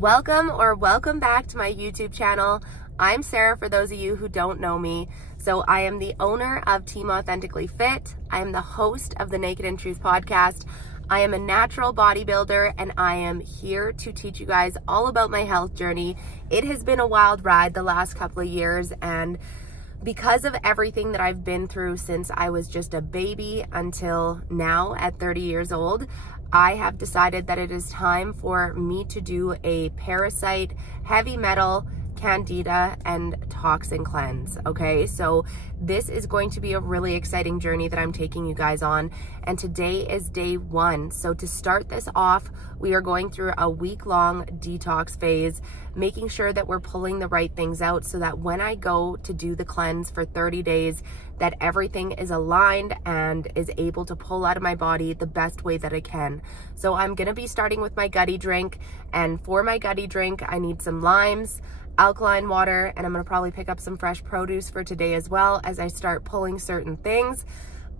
Welcome back to my YouTube channel. I'm Sarah, for those of you who don't know me. So I am the owner of Team Authentically Fit. I am the host of the Naked and Truth podcast. I am a natural bodybuilder and I am here to teach you guys all about my health journey. It has been a wild ride the last couple of years, and because of everything that I've been through since I was just a baby until now at 30 years old, I have decided that it is time for me to do a Parasite, heavy metal, candida, and toxin cleanse. Okay, so this is going to be a really exciting journey that I'm taking you guys on, and today is day one. So to start this off, we are going through a week-long detox phase, making sure that we're pulling the right things out so that when I go to do the cleanse for 30 days, that everything is aligned and is able to pull out of my body the best way that I can. So I'm gonna be starting with my gutty drink, and for my gutty drink, I need some limes, alkaline water, and I'm gonna probably pick up some fresh produce for today as well as I start pulling certain things.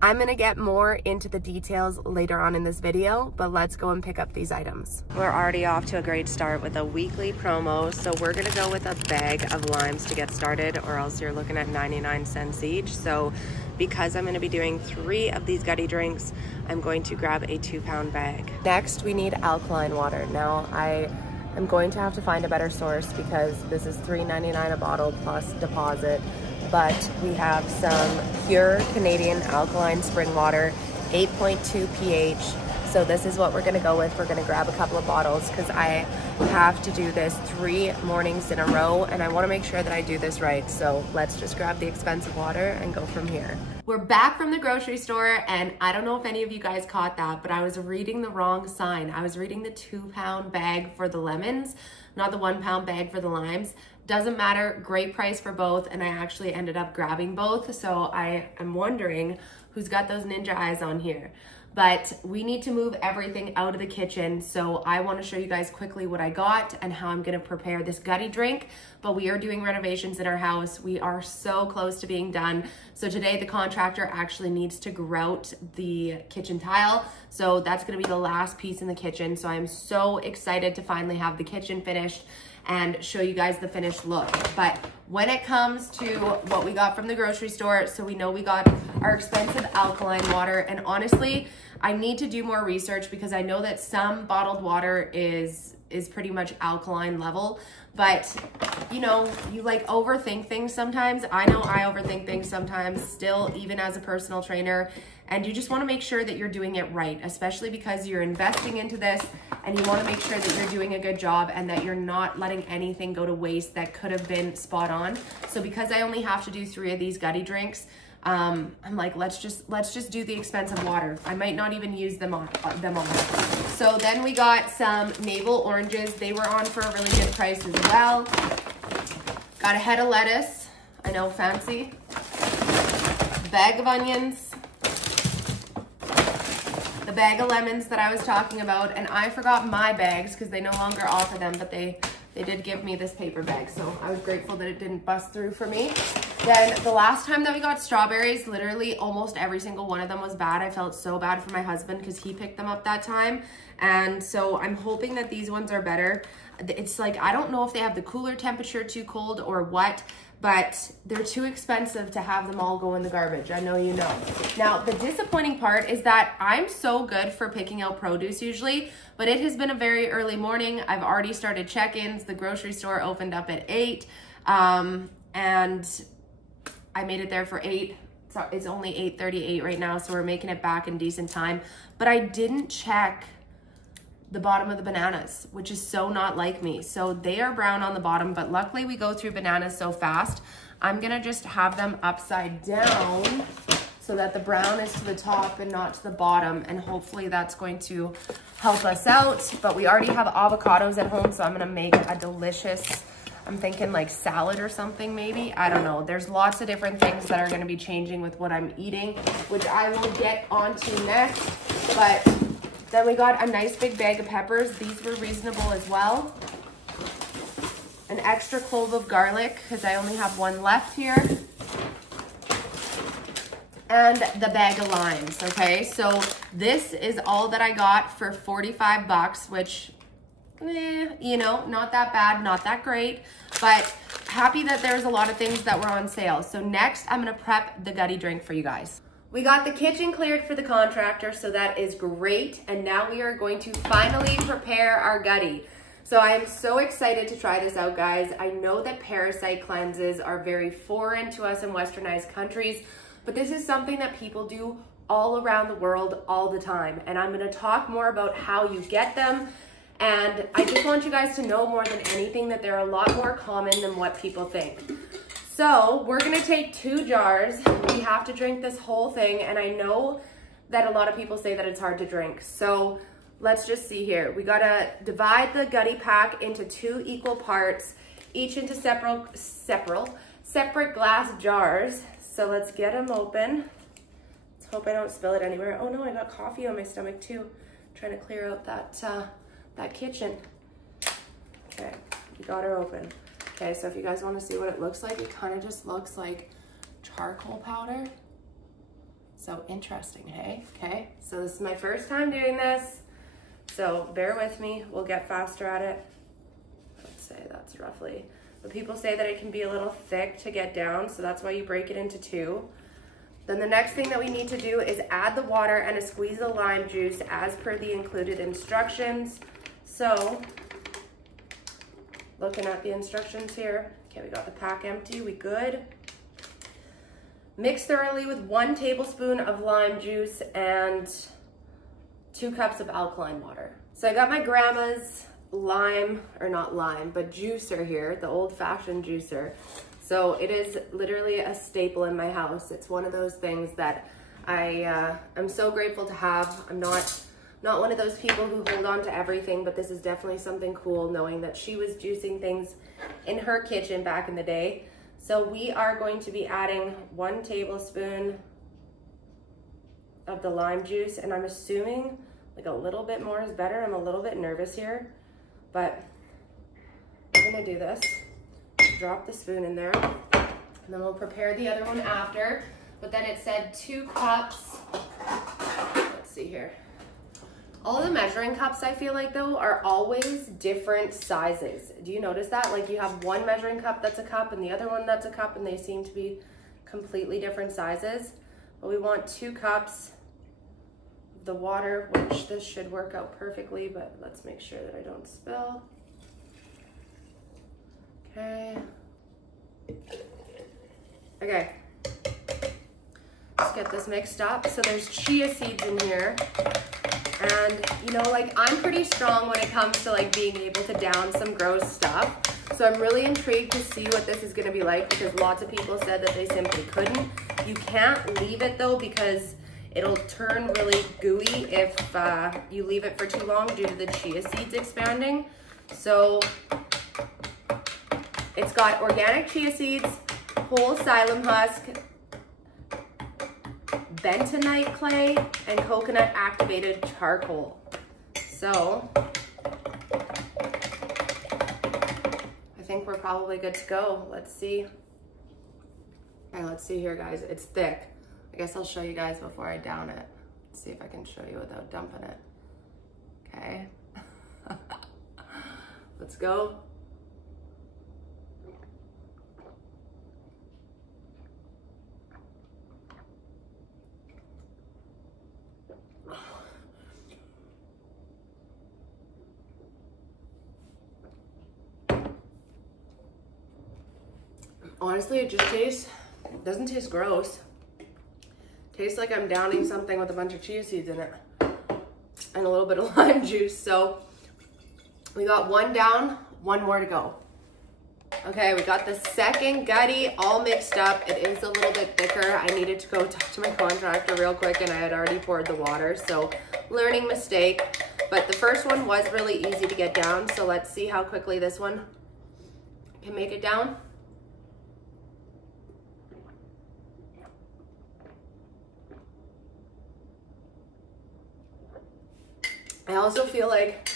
I'm gonna get more into the details later on in this video, but let's go and pick up these items. We're already off to a great start with a weekly promo. So we're gonna go with a bag of limes to get started, or else you're looking at 99 cents each. So because I'm gonna be doing 3 of these gutty drinks, I'm going to grab a 2-pound bag. Next, we need alkaline water. Now, I'm going to have to find a better source because this is $3.99 a bottle plus deposit. But we have some pure Canadian alkaline spring water, 8.2 pH. So this is what we're gonna go with. We're gonna grab a couple of bottles because I have to do this 3 mornings in a row, and I wanna make sure that I do this right. So let's just grab the expensive water and go from here. We're back from the grocery store, and I don't know if any of you guys caught that, but I was reading the wrong sign. I was reading the 2-pound bag for the lemons, not the 1-pound bag for the limes. Doesn't matter, great price for both, and I actually ended up grabbing both. So I am wondering who's got those ninja eyes on here. But we need to move everything out of the kitchen, so I want to show you guys quickly what I got and how I'm going to prepare this gutty drink. But we are doing renovations in our house. We are so close to being done. So today the contractor actually needs to grout the kitchen tile. So that's going to be the last piece in the kitchen. So I'm so excited to finally have the kitchen finished and show you guys the finished look. But when it comes to what we got from the grocery store, so we know we got our expensive alkaline water, and honestly, I need to do more research because I know that some bottled water is pretty much alkaline level, but you know, you like overthink things sometimes. I know I overthink things sometimes still, even as a personal trainer, and you just want to make sure that you're doing it right, especially because you're investing into this and you want to make sure that you're doing a good job and that you're not letting anything go to waste that could have been spot on. So because I only have to do 3 of these gutty drinks, I'm like, let's just do the expensive water. I might not even use them all. So then we got some navel oranges. They were on for a really good price as well. Got a head of lettuce. I know, fancy. Bag of onions. The bag of lemons that I was talking about, and I forgot my bags because they no longer offer them, but they did give me this paper bag, so I was grateful that it didn't bust through for me. Then the last time that we got strawberries, literally almost every single one of them was bad. I felt so bad for my husband because he picked them up that time, and so I'm hoping that these ones are better. It's like, I don't know if they have the cooler temperature too cold or what, but they're too expensive to have them all go in the garbage. I know you know. Now, the disappointing part is that I'm so good for picking out produce usually, but it has been a very early morning. I've already started check-ins. The grocery store opened up at 8, and I made it there for 8. So it's only 8:38 right now, so we're making it back in decent time. But I didn't check the bottom of the bananas, which is so not like me. So they are brown on the bottom, but luckily we go through bananas so fast. I'm gonna just have them upside down so that the brown is to the top and not to the bottom, and hopefully that's going to help us out. But we already have avocados at home, so I'm gonna make a delicious, I'm thinking like salad or something maybe. I don't know. There's lots of different things that are gonna be changing with what I'm eating, which I will get onto next. But then we got a nice big bag of peppers. These were reasonable as well. An extra clove of garlic because I only have 1 left here. And the bag of limes, okay? So this is all that I got for 45 bucks, which you know, not that bad, not that great, but happy that there's a lot of things that were on sale. So next, I'm gonna prep the gutty drink for you guys. We got the kitchen cleared for the contractor, so that is great. And now we are going to finally prepare our gutty. So I am so excited to try this out, guys. I know that Parasite cleanses are very foreign to us in westernized countries, but this is something that people do all around the world all the time. And I'm gonna talk more about how you get them. And I just want you guys to know more than anything that they're a lot more common than what people think. So we're gonna take 2 jars. We have to drink this whole thing. And I know that a lot of people say that it's hard to drink. So let's just see here. We gotta divide the gutty pack into 2 equal parts, each into separate glass jars. So let's get them open. Let's hope I don't spill it anywhere. Oh no, I got coffee on my stomach too. I'm trying to clear out that kitchen. Okay, we got her open. Okay, so if you guys want to see what it looks like, it kind of just looks like charcoal powder. So interesting, hey? Okay, so this is my first time doing this. So bear with me, we'll get faster at it. Let's say that's roughly. But people say that it can be a little thick to get down, so that's why you break it into 2. Then the next thing that we need to do is add the water and a squeeze of lime juice as per the included instructions. So, looking at the instructions here. Okay, we got the pack empty, we good. Mix thoroughly with 1 tablespoon of lime juice and 2 cups of alkaline water. So I got my grandma's lime, or not lime, but juicer here, the old-fashioned juicer. So it is literally a staple in my house. It's one of those things that I'm so grateful to have. I'm not one of those people who hold on to everything, but this is definitely something cool knowing that she was juicing things in her kitchen back in the day. So we are going to be adding 1 tablespoon of the lime juice, and I'm assuming like a little bit more is better. I'm a little bit nervous here, but I'm gonna do this. Drop the spoon in there, and then we'll prepare the other one after. But then it said 2 cups. Let's see here. All the measuring cups, I feel like though, are always different sizes. Do you notice that? Like you have one measuring cup that's a cup and the other one that's a cup, and they seem to be completely different sizes. But we want 2 cups of the water, which this should work out perfectly, but let's make sure that I don't spill. Okay. Okay. Let's get this mixed up. So there's chia seeds in here. And you know, like I'm pretty strong when it comes to like being able to down some gross stuff. So I'm really intrigued to see what this is gonna be like, because lots of people said that they simply couldn't. You can't leave it though, because it'll turn really gooey if you leave it for too long due to the chia seeds expanding. So it's got organic chia seeds, whole psyllium husk, bentonite clay, and coconut activated charcoal. So I think we're probably good to go. Let's see. Okay, let's see here, guys. It's thick. I guess I'll show you guys before I down it. Let's see if I can show you without dumping it. Okay. Let's go. Honestly, it just doesn't taste gross. Tastes like I'm downing something with a bunch of chia seeds in it and a little bit of lime juice. So we got 1 down, 1 more to go. Okay, we got the second gutty all mixed up. It is a little bit thicker. I needed to go talk to my contractor real quick, and I had already poured the water, so learning mistake. But the first one was really easy to get down, so let's see how quickly this one can make it down. I also feel like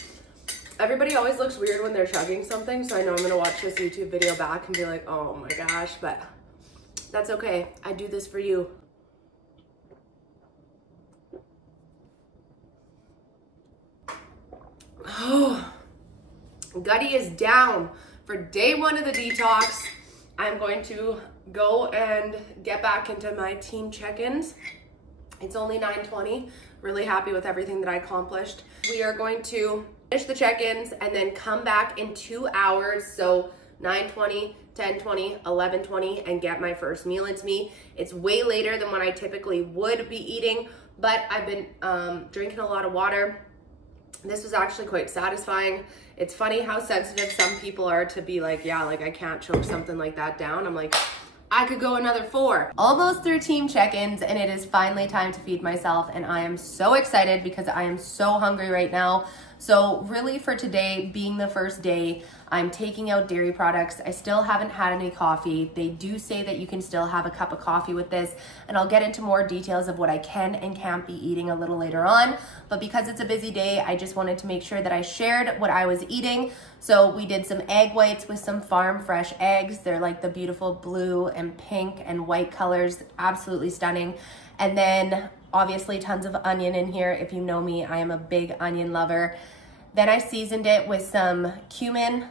everybody always looks weird when they're chugging something, so I know I'm gonna watch this YouTube video back and be like, oh my gosh, but that's okay. I do this for you. Oh, Gutty is down for day 1 of the detox. I'm going to go and get back into my team check-ins. It's only 9:20. Really happy with everything that I accomplished. We are going to finish the check-ins and then come back in 2 hours. So 9:20, 10:20, 11:20, and get my first meal into me. It's way later than what I typically would be eating, but I've been drinking a lot of water. This was actually quite satisfying. It's funny how sensitive some people are to be like, yeah, like I can't choke something like that down. I'm like, I could go another 4. Almost through team check-ins, and it is finally time to feed myself, and I am so excited because I am so hungry right now. So really for today being the first day, I'm taking out dairy products. I still haven't had any coffee. They do say that you can still have a cup of coffee with this, and I'll get into more details of what I can and can't be eating a little later on. But because it's a busy day, I just wanted to make sure that I shared what I was eating. So we did some egg whites with some farm fresh eggs. They're like the beautiful blue and pink and white colors, absolutely stunning. And then obviously tons of onion in here. If you know me, I am a big onion lover. Then I seasoned it with some cumin,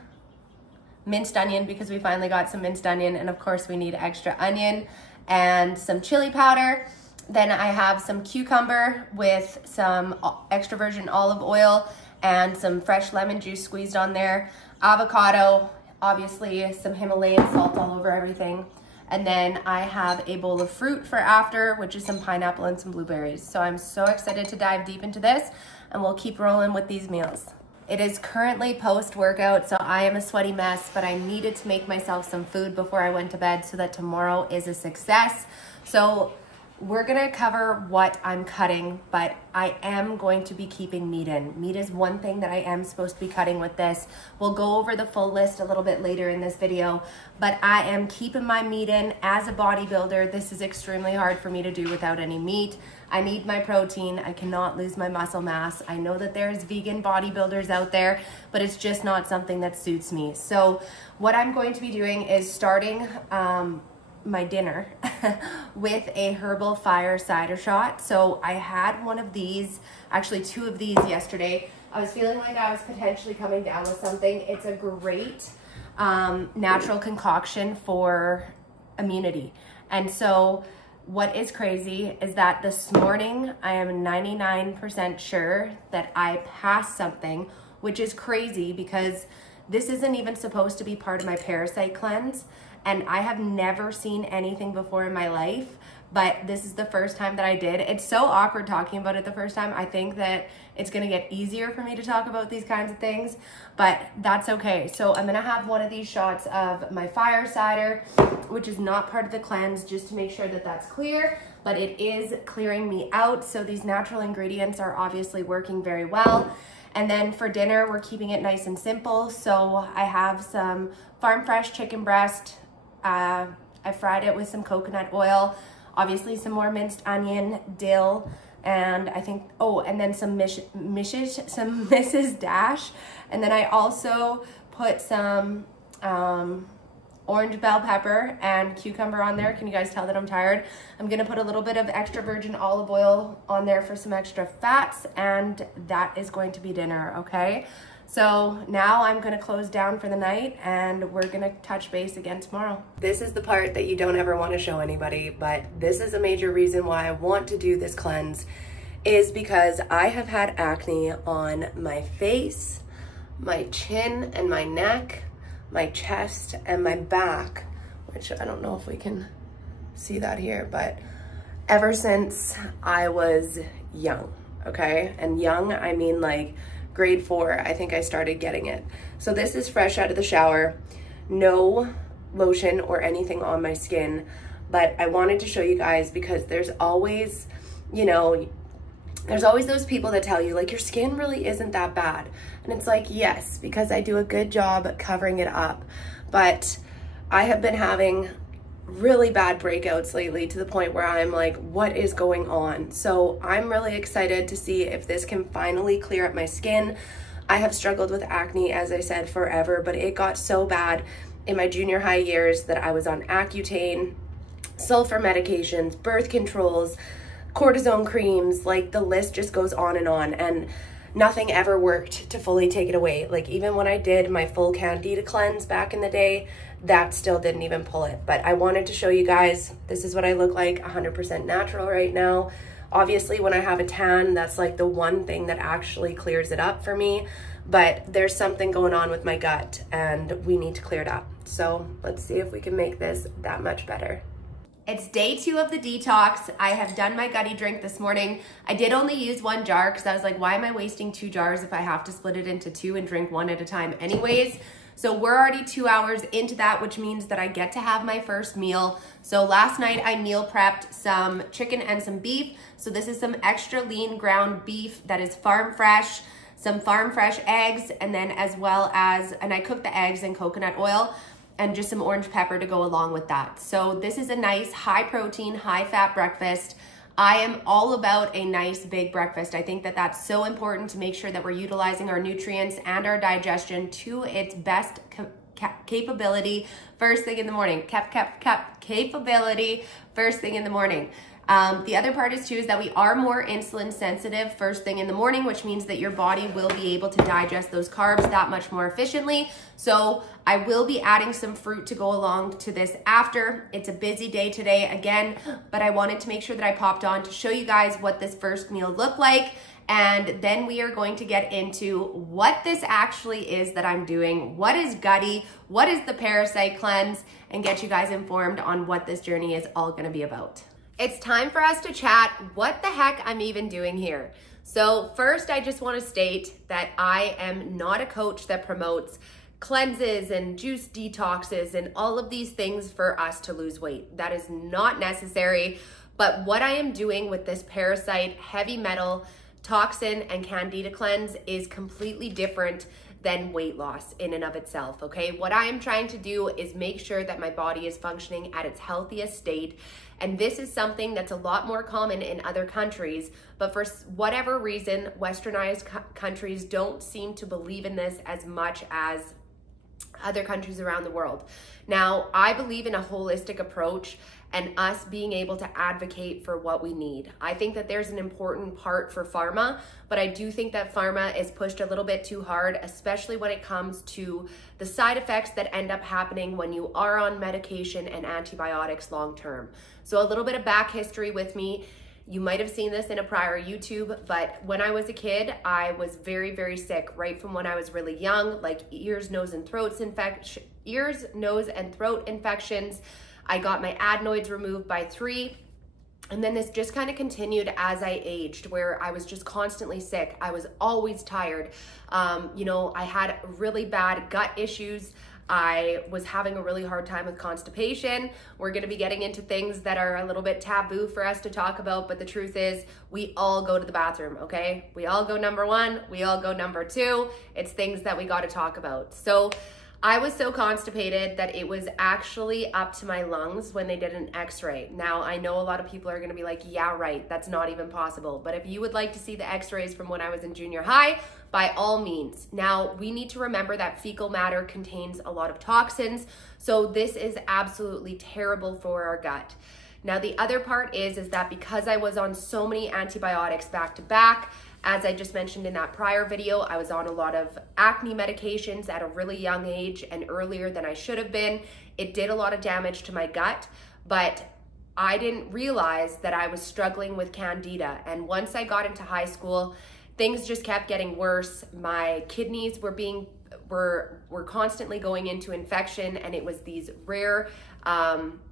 minced onion, because we finally got some minced onion, and of course we need extra onion, and some chili powder. Then I have some cucumber with some extra virgin olive oil and some fresh lemon juice squeezed on there, avocado, obviously some Himalayan salt all over everything. And then I have a bowl of fruit for after, which is some pineapple and some blueberries. So I'm so excited to dive deep into this, and we'll keep rolling with these meals. It is currently post-workout, so I am a sweaty mess, but I needed to make myself some food before I went to bed so that tomorrow is a success. So we're gonna cover what I'm cutting, but I am going to be keeping meat in. Meat is one thing that I am supposed to be cutting with this. We'll go over the full list a little bit later in this video, but I am keeping my meat in. As a bodybuilder, this is extremely hard for me to do without any meat. I need my protein. I cannot lose my muscle mass. I know that there's vegan bodybuilders out there, but it's just not something that suits me. So what I'm going to be doing is starting my dinner with a herbal fire cider shot. So I had one of these, actually 2 of these yesterday. I was feeling like I was potentially coming down with something. It's a great natural concoction for immunity. And so what is crazy is that this morning I am 99% sure that I passed something, which is crazy because this isn't even supposed to be part of my Parasite cleanse. And I have never seen anything before in my life, but this is the first time that I did. It's so awkward talking about it the first time. I think that it's gonna get easier for me to talk about these kinds of things, but that's okay. So I'm gonna have one of these shots of my fire cider, which is not part of the cleanse, just to make sure that that's clear, but it is clearing me out. So these natural ingredients are obviously working very well. And then for dinner, we're keeping it nice and simple. So I have some farm fresh chicken breast. I fried it with some coconut oil, obviously some more minced onion, dill, and I think, oh, and then some Mrs. Dash. And then I also put some orange bell pepper and cucumber on there. Can you guys tell that I'm tired? I'm gonna put a little bit of extra virgin olive oil on there for some extra fats, and that is going to be dinner, okay? So now I'm gonna close down for the night, and we're gonna touch base again tomorrow. This is the part that you don't ever wanna show anybody, but this is a major reason why I want to do this cleanse, is because I have had acne on my face, my chin and my neck, my chest and my back, which I don't know if we can see that here, but ever since I was young, okay? And young, I mean like grade 4, I think I started getting it. So this is fresh out of the shower, no lotion or anything on my skin, but I wanted to show you guys because there's always, you know, there's always those people that tell you like your skin really isn't that bad. And it's like, yes, because I do a good job at covering it up. But I have been having really bad breakouts lately to the point where I'm like, what is going on? So I'm really excited to see if this can finally clear up my skin. I have struggled with acne, as I said, forever, but it got so bad in my junior high years that I was on Accutane, sulfur medications, birth controls, cortisone creams, like the list just goes on. And nothing ever worked to fully take it away. Like even when I did my full Candida cleanse back in the day, that still didn't even pull it. But I wanted to show you guys, this is what I look like, 100% natural right now. Obviously when I have a tan, that's like the one thing that actually clears it up for me. But there's something going on with my gut and we need to clear it up. So let's see if we can make this that much better. It's day 2 of the detox. I have done my gutty drink this morning. I did only use 1 jar because I was like, why am I wasting 2 jars if I have to split it into 2 and drink 1 at a time anyways? So we're already 2 hours into that, which means that I get to have my first meal. So last night I meal prepped some chicken and some beef. So this is some extra lean ground beef that is farm fresh, some farm fresh eggs, and then as well as, and I cooked the eggs in coconut oil, and just some orange pepper to go along with that. So this is a nice high protein, high fat breakfast. I am all about a nice big breakfast. I think that that's so important to make sure that we're utilizing our nutrients and our digestion to its best capability first thing in the morning. Capability first thing in the morning. The other part is too is that we are more insulin sensitive first thing in the morning, which means that your body will be able to digest those carbs that much more efficiently. So I will be adding some fruit to go along to this after. It's a busy day today again, but I wanted to make sure that I popped on to show you guys what this first meal looked like. And then we are going to get into what this actually is that I'm doing, what is gutty, what is the Parasite cleanse, and get you guys informed on what this journey is all going to be about. It's time for us to chat what the heck I'm even doing here. So first, I just want to state that I am not a coach that promotes cleanses and juice detoxes and all of these things for us to lose weight. That is not necessary. But what I am doing with this Parasite heavy metal toxin and Candida cleanse is completely different than weight loss in and of itself, okay? What I am trying to do is make sure that my body is functioning at its healthiest state. And this is something that's a lot more common in other countries, but for whatever reason, westernized countries don't seem to believe in this as much as other countries around the world. Now, I believe in a holistic approach and us being able to advocate for what we need. I think that there's an important part for pharma, but I do think that pharma is pushed a little bit too hard, especially when it comes to the side effects that end up happening when you are on medication and antibiotics long term. So a little bit of back history with me. You might have seen this in a prior YouTube, but when I was a kid, I was very, very sick right from when I was really young, like ears, nose, and throat infections. I got my adenoids removed by 3. And then this just kind of continued as I aged, where I was just constantly sick. I was always tired. I had really bad gut issues. I was having a really hard time with constipation. We're going to be getting into things that are a little bit taboo for us to talk about, but the truth is we all go to the bathroom, okay? We all go number 1, we all go number 2. It's things that we got to talk about. So I was so constipated that it was actually up to my lungs when they did an x-ray. Now, I know a lot of people are gonna be like, yeah, right, that's not even possible. But if you would like to see the x-rays from when I was in junior high, by all means. Now, we need to remember that fecal matter contains a lot of toxins, so this is absolutely terrible for our gut. Now, the other part is that because I was on so many antibiotics back to back, as I just mentioned in that prior video, I was on a lot of acne medications at a really young age and earlier than I should have been. It did a lot of damage to my gut, but I didn't realize that I was struggling with Candida. And once I got into high school, things just kept getting worse. My kidneys were constantly going into infection, and it was these rare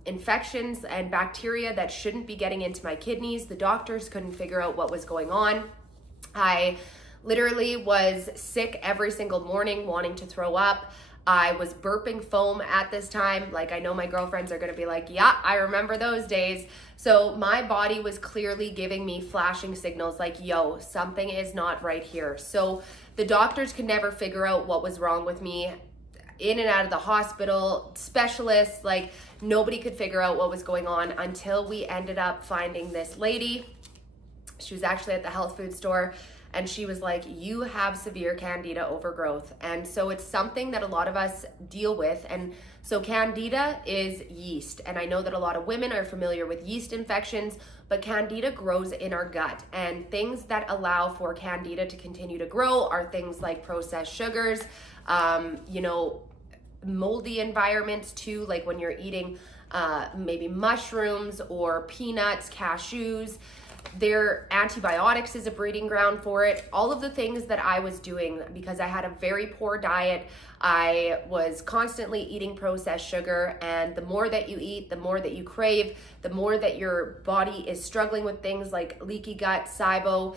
infections and bacteria that shouldn't be getting into my kidneys. The doctors couldn't figure out what was going on. I literally was sick every single morning, wanting to throw up. I was burping foam at this time. Like, I know my girlfriends are gonna be like, yeah, I remember those days. So my body was clearly giving me flashing signals like, yo, something is not right here. So the doctors could never figure out what was wrong with me. In and out of the hospital, specialists, like nobody could figure out what was going on until we ended up finding this lady. She was actually at the health food store and she was like, you have severe candida overgrowth. And so it's something that a lot of us deal with. And so candida is yeast, and I know that a lot of women are familiar with yeast infections, but candida grows in our gut, and things that allow for candida to continue to grow are things like processed sugars, moldy environments too, like when you're eating maybe mushrooms or peanuts, cashews. Their antibiotics is a breeding ground for it. All of the things that I was doing, because I had a very poor diet, I was constantly eating processed sugar, and the more that you eat, the more that you crave, the more that your body is struggling with things like leaky gut, SIBO,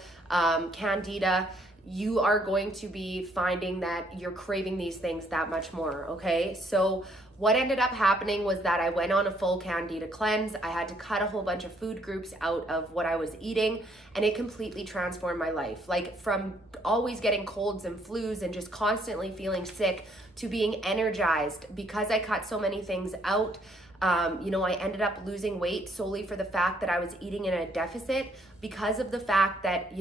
candida, you are going to be finding that you're craving these things that much more, okay? So what ended up happening was that I went on a full candida cleanse. I had to cut a whole bunch of food groups out of what I was eating, and it completely transformed my life. Like, from always getting colds and flus and just constantly feeling sick to being energized because I cut so many things out. I ended up losing weight solely for the fact that I was eating in a deficit, because of the fact that,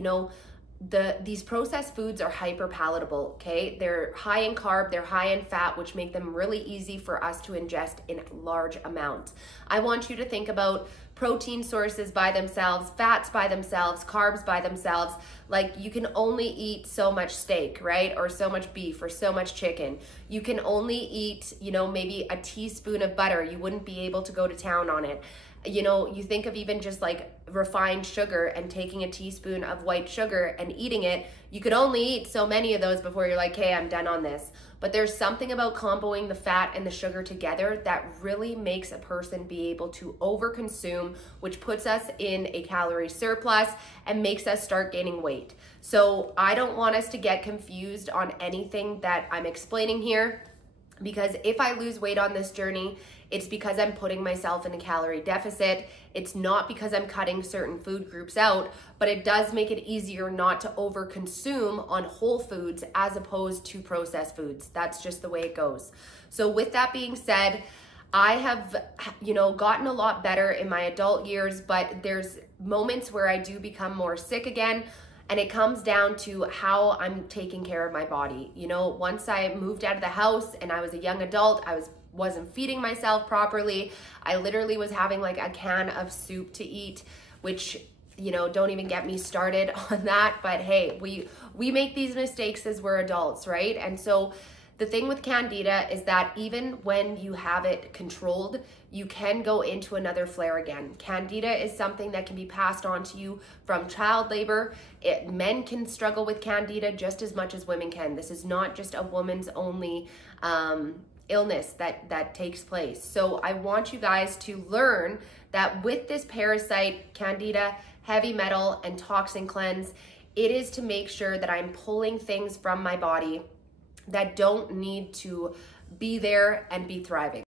these processed foods are hyper palatable, okay? They're high in carb, they're high in fat, which make them really easy for us to ingest in large amounts. I want you to think about protein sources by themselves, fats by themselves, carbs by themselves. Like, you can only eat so much steak, right? Or so much beef or so much chicken. You can only eat, maybe a teaspoon of butter. You wouldn't be able to go to town on it. You think of even just like refined sugar and taking a teaspoon of white sugar and eating it. You could only eat so many of those before you're like, hey, I'm done on this. But there's something about comboing the fat and the sugar together that really makes a person be able to overconsume, which puts us in a calorie surplus and makes us start gaining weight. So I don't want us to get confused on anything that I'm explaining here, because if I lose weight on this journey, it's because I'm putting myself in a calorie deficit. It's not because I'm cutting certain food groups out, but it does make it easier not to overconsume on whole foods as opposed to processed foods. That's just the way it goes. So with that being said, I have, gotten a lot better in my adult years, but there's moments where I do become more sick again. And it comes down to how I'm taking care of my body. Once I moved out of the house and I was a young adult, I wasn't feeding myself properly. I literally was having like a can of soup to eat, which, don't even get me started on that. But hey, we make these mistakes as we're adults, right? And so the thing with candida is that even when you have it controlled, you can go into another flare again. Candida is something that can be passed on to you from child labor. Men can struggle with candida just as much as women can. This is not just a woman's only illness that takes place. So I want you guys to learn that with this Parasite, Candida, Heavy Metal, and Toxin Cleanse, it is to make sure that I'm pulling things from my body that don't need to be there and be thriving.